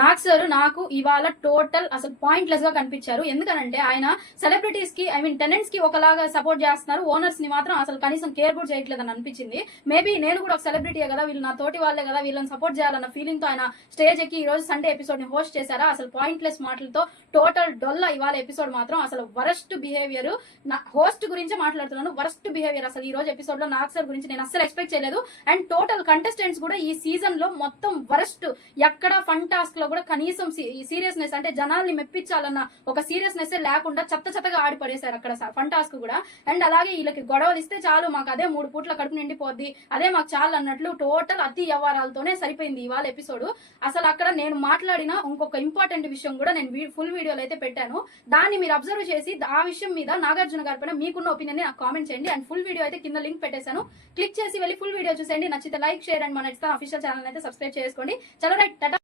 Nag sir నాకు ఇవాళ total అసలు పాయింట్లెస్ గా కనిపించారు. ఎందుకనంటే ఆయన సెలబ్రిటీస్ కి టెనెంట్స్ కి ఒకలాగా సపోర్ట్ చేస్తున్నారు, ఓనర్స్ ని మాత్రం అసలు కనీసం కేర్ కూడా చేయట్లేదని అనిపించింది. మేబీ నేను కూడా ఒక సెలబ్రిటీయే కదా, వీళ్ళు నా తోటి వాళ్ళే కదా, వీళ్ళని సపోర్ట్ చేయాలన్న ఫీలింగ్ తో ఆయన స్టేజ్ ఎక్కి ఈ రోజు సండే ఎపిసోడ్ ని హోస్ట్ చేశారా. అసలు పాయింట్లెస్ మాటలతో టోటల్ డొల్ల ఇవాళ ఎపిసోడ్ మాత్రం అసలు వరస్ట్ బిహేవియర్. హోస్ట్ గురించి మాట్లాడుతున్నాను, వరస్ట్ బిహేవియర్ అసలు ఈ రోజు ఎపిసోడ్ లో నాగ్ సార్ గురించి నేను అసలు ఎక్స్పెక్ట్ చేయలేదు. అండ్ టోటల్ కంటెస్టెంట్స్ కూడా ఈ సీజన్ లో మొత్తం వరస్ట్. ఎక్కడ ఫన్ టాస్క్ లో కూడా కనీసం సీరియస్నెస్ అంటే జనాల్ని మెప్పించాలన్న ఒక సీరియస్నెస్ లేకుండా చెత్తగా ఆడి పడేశారు అక్కడ ఫన్ టాస్క్ కూడా. అండ్ అలాగే వీళ్ళకి గొడవలు ఇస్తే చాలు, మాకు అదే 3 పూట్ల కడుపు నిండిపోద్ది, అదే మాకు చాలు అన్నట్లు టోటల్ అతి వ్యవహారాలతోనే సరిపోయింది ఇవాళ ఎపిసోడ్. అసలు అక్కడ నేను మాట్లాడిన ఇంకొక ఇంపార్టెంట్ విషయం కూడా నేను ఫుల్ వీడియోలో అయితే పెట్టాను. దాన్ని మీరు అబ్జర్వ్ చేసి ఆ విషయం మీద నాగార్జున గారి పైన మీకున్న ఒపీనియన్ నాకు కామెంట్ చేయండి. అండ్ ఫుల్ వీడియో అయితే కింద లింక్ పెట్టేశాను, క్లిక్ చేసి వెళ్ళి ఫుల్ వీడియో చూసేయండి. నచ్చితే లైక్, షేర్ అండ్ మన అఫీషియల్ ఛానల్ అయితే సబ్స్క్రైబ్ చేసుకోండి. చలో రైట్, టాటా.